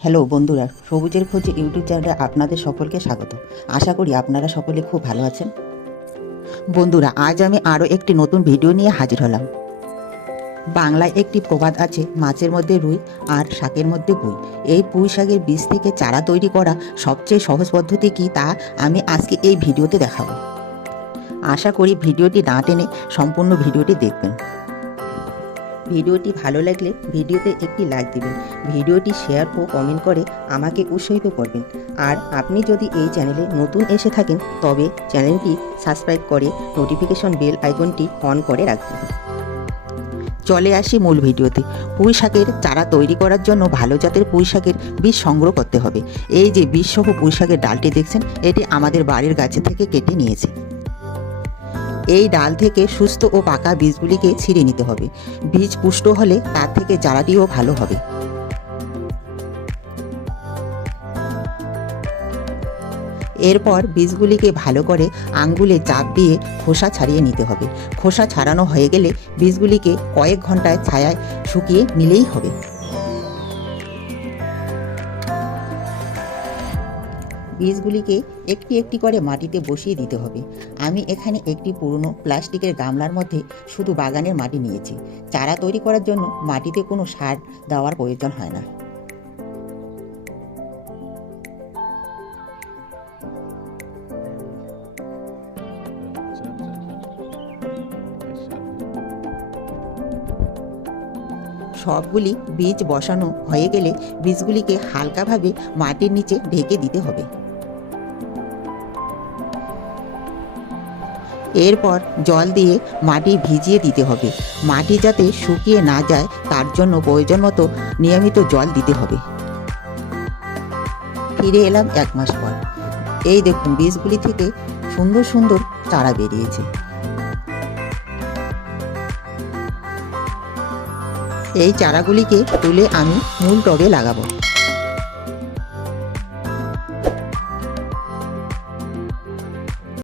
Hello বন্ধুরা, সবুজের খোঁজে ইউটিউব চ্যানেলে আপনাদের সকলকে স্বাগত। আশা করি আপনারা সকলে খুব ভালো আছেন। বন্ধুরা, আজ আমি আরও একটি নতুন ভিডিও নিয়ে হাজির হলাম। বাংলায় একটি প্রবাদ আছে, মাছের মধ্যে রুই আর শাকের মধ্যে পুঁই। এই পুঁই শাকের বীজ থেকে চারা তৈরি করা সবচেয়ে সহজ পদ্ধতি কী তা আমি আজকে এই ভিডিওতে দেখাবো। আশা করি ভিডিওটি না টেনে সম্পূর্ণ ভিডিওটি দেখবেন। ভিডিওটি ভালো লাগলে ভিডিওতে একটি লাইক দিবেন। ভিডিওটি শেয়ার ও কমেন্ট করে আমাকে উৎসাহিত করবেন। আর আপনি যদি এই চ্যানেলে নতুন এসে থাকেন, তবে চ্যানেলটি সাবস্ক্রাইব করে নোটিফিকেশন বেল আইকনটি অন করে রাখবেন। চলে আসি মূল ভিডিওতে। পুঁই শাকের চারা তৈরি করার জন্য ভালো জাতের পুঁই শাকের বীজ সংগ্রহ করতে হবে। এই যে বীজ সহ পুঁই শাকের ডালটি দেখছেন, এটি আমাদের বাড়ির গাছে থেকে কেটে নিয়েছি। এই ডাল থেকে সুস্থ ও পাকা বীজগুলিকে ছিঁড়ে নিতে হবে। বীজ পুষ্ট হলে তার থেকে চারাটিও ভালো হবে। এরপর বীজগুলিকে ভালো করে আঙ্গুলে চাপ দিয়ে খোসা ছাড়িয়ে নিতে হবে। খোসা ছাড়ানো হয়ে গেলে বীজগুলিকে কয়েক ঘন্টায় ছায়ায় শুকিয়ে নিলেই হবে। বীজগুলিকে একটি একটি করে মাটিতে বসিয়ে দিতে হবে। আমি এখানে একটি পুরনো প্লাস্টিকের গামলার মধ্যে শুধু বাগানের মাটি নিয়েছি। চারা তৈরি করার জন্য মাটিতে কোনো সার দেওয়ার প্রয়োজন হয় না। সবগুলি বীজ বসানো হয়ে গেলে বীজগুলিকে হালকাভাবে মাটির নিচে ঢেকে দিতে হবে। এরপর জল দিয়ে মাটি ভিজিয়ে দিতে হবে। মাটি যাতে শুকিয়ে না যায়, তার জন্য প্রয়োজন মতো নিয়মিত জল দিতে হবে। ফিরে এলাম এক মাস পর। এই দেখুন, বীজগুলি থেকে সুন্দর সুন্দর চারা বেরিয়েছে। এই চারাগুলিকে তুলে আমি মূল টবে লাগাবো।